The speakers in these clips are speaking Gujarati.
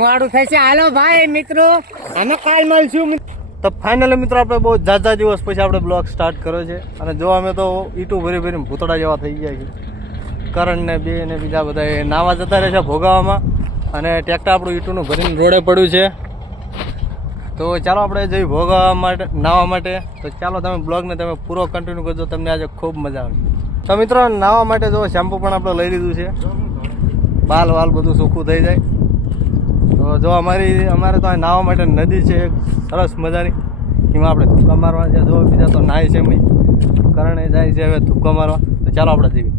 મોડું થશે. હાલો ભાઈ મિત્રો, અમે કાલ મળશું. તો ફાઇનલી મિત્રો આપણે બહુ ઝાઝા દિવસ પછી આપણે બ્લોગ સ્ટાર્ટ કર્યો છે અને જો અમે તો ઈટું ભરી ભરીને ભૂતળા જેવા થઈ ગયા છે. કરણ ને બે ને બીજા બધા નાવા જતા રહે છે ભોગાવામાં અને ટ્રેક્ટર આપણું ઈટુનું ભરીને રોડે પડ્યું છે. તો ચાલો આપણે જઈ ભોગાવા માટે નાવા માટે. તો ચાલો તમે બ્લોગને તમે પૂરો કન્ટિન્યુ કરજો, તમને આજે ખૂબ મજા આવે. તો મિત્રો નાવા માટે જો શેમ્પુ પણ આપણે લઈ લીધું છે, બાલ વાલ બધું ચોખ્ખું થઈ જાય. તો જો અમારે તો નાહવા માટે નદી છે એક સરસ મજાની, એમાં આપણે ધુક્કા મારવા છે. જો બીજા તો નાય છે મેં, કરણે જાય છે હવે ધુક્કા મારવા. તો ચાલો આપણે જઈએ.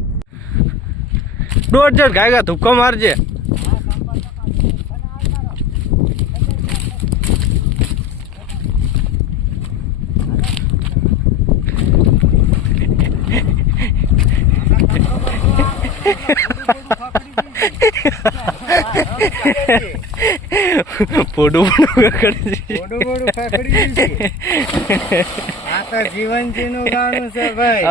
દોઢ જણ ગાયગા ધુક્કો મારજે. પોડું આ તો જીવનજીનું ગાણું છે ભાઈ.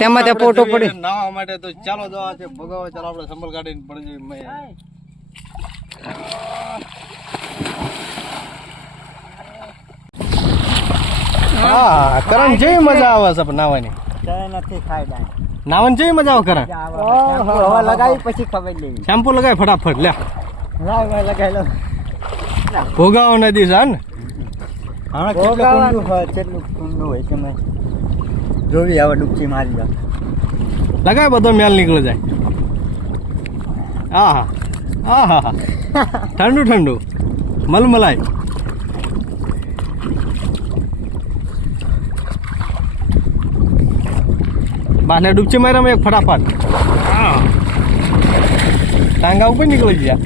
તેમાં તે પોટો પડી નાવા માટે. તો ચાલો જવા છે ભગાવા. ચાલો આપણે સંભળ કાઢીને પડી જઈએ. હા કરણ જેવી મજા આવે છે નાવાની. નથી ખાઈ નાવાની જેવી મજા આવે કરણ. હવા લગાવી પછી ખબર લેવી. શેમ્પુ લગાવી ફટાફટ લે લગાવી લો. ભોગાવો નદી છે ને. કેટલું કુંડું હોય તમે જોવી. હવે ડૂબકી મારી જાવ લગાવે બધો મેલ નીકળી જાય. હા હા હા ઠંડુ ઠંડુ મલમલાય. બાને ડૂબકી માર્યામાં એક ફટાફટ ટાંગા ઉપર નીકળી ગયા.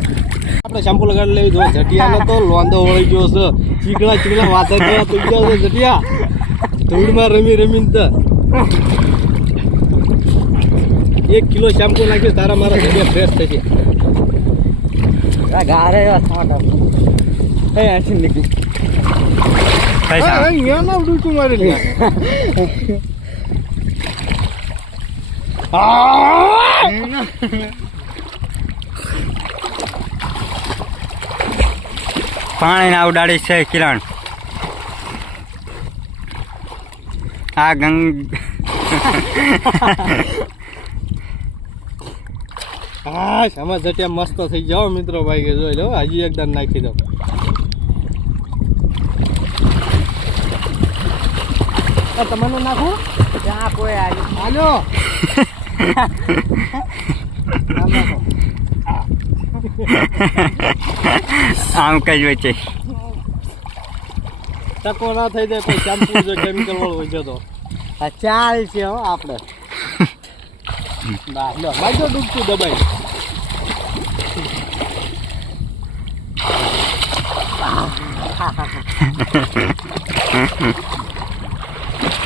આપણે શેમ્પુ લગાડી લેવી જોઈએ. જટિયાનો તો લોંદો વળી ગયો છે. ચીકણા ચીકણા વાતા ગયા થઈ ગયા છે જટિયા. ધૂળમાં રમીને તો 1 કિલો શેમ્પુ નાખ્યું તારા મારા જગ્યા ફ્રેશ થઈ ગયા. ગારે નીકળી ડૂચું મારી પાણી ના ઉડાડી છે કિરણ. આ હા આમાં જટિયા મસ્ત થઈ જાઓ મિત્રો. ભાઈ કે જોઈ લો હજી એકદમ નાખી દો. તમને નાખું ત્યાં કોઈ હાલો. આમ કઈ વચ્ચે ટકો ના થઈ જાય કોઈ શેમ્પુ જો કેમિકલ વાળો હોય છે તો ચાલ છે હો આપણે. લાગજો ડૂબતું દબાઈ.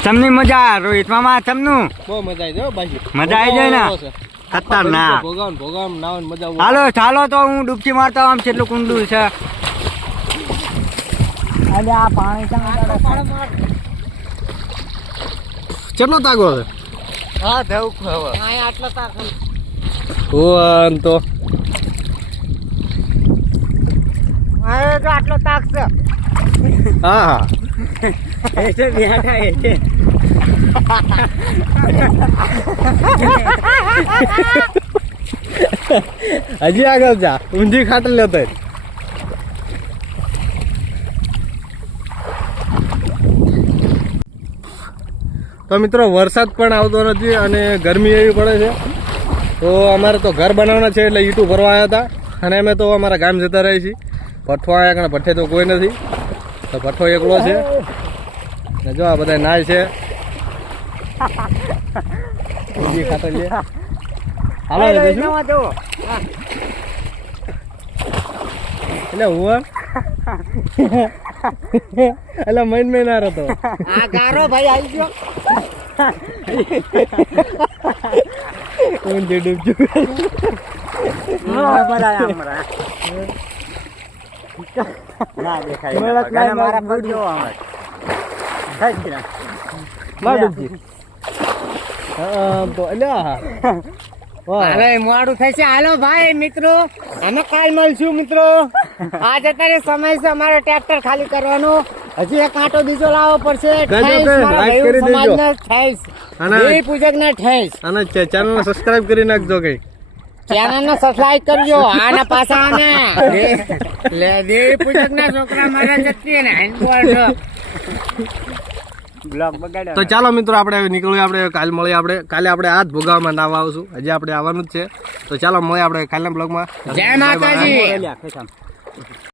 તમને મજા રોહિત મામા તમનું બહુ મજા આવી જાય બાકી. મજા આવી જાય ને ખતરનાક. ભોગામ નાવાની મજા. હાલો ચાલો તો હું ડૂબકી મારતો. આમ કેટલું કુંડું છે. અરે આ પાણી કેટલો તાગો છે? હા દેવ હવે આટલો તાક તો આટલો તાક છે. હા હા ऐसे बेटा ऐसे હજી આગળ જા. ઊંધી ખાટલ લેતો. તો મિત્રો વરસાદ પણ આવતો નથી અને ગરમી એવી પડે છે. તો અમારે તો ઘર બનાવવાના છે એટલે ઈટું ભરવા આવ્યા હતા અને અમે તો અમારા ગામ જતા રહીએ છીએ. ભઠ્ઠો આવ્યા કારણ ભઠ્ઠે તો કોઈ નથી. તો ભઠ્ઠો એકલો છે ને જો આ બધા નાય છે. ખાતર લે હાલો એટલે હું એટલે મહિન ના હતો. આ ગારો ભાઈ આવી ગયો. ઊંધી ડૂબજું ના દેખાય. મારા ફૂટ જો માર ડૂબજી તો અલ્યા વાહ હાલો એ મોડું થશે. હાલો ભાઈ મિત્રો, અમે કાલ મળશું મિત્રો. આજ અત્યારે સમય છે અમારે ટ્રેક્ટર ખાલી કરવાનું. હજી એક કાંટો બીજો લાવવો પડશે. કરજો, 28 કરજો, મારા like કરી ભાઈઓ દેજો. સમાજને 28. અને- દેવી પૂજકને 28. અને ચેનલ ને સબસ્ક્રાઇબ કરી નાખજો કઈ ચેનલને સબસ્ક્રાઇબ કરજો. આના પાછા આને લે દેવી પૂજકના છોકરા મારા જતી ને બ્લોગ બગાડ્યો. તો ચાલો મિત્રો આપણે હવે નીકળીએ. આપણે કાલે મળીએ. કાલે આપણે આ જ ભોગાવમાં નાવા આવશું. હજી આપણે આવવાનું જ છે. તો ચાલો મળીએ આપણે કાલના બ્લોગમાં. જય માતાજી.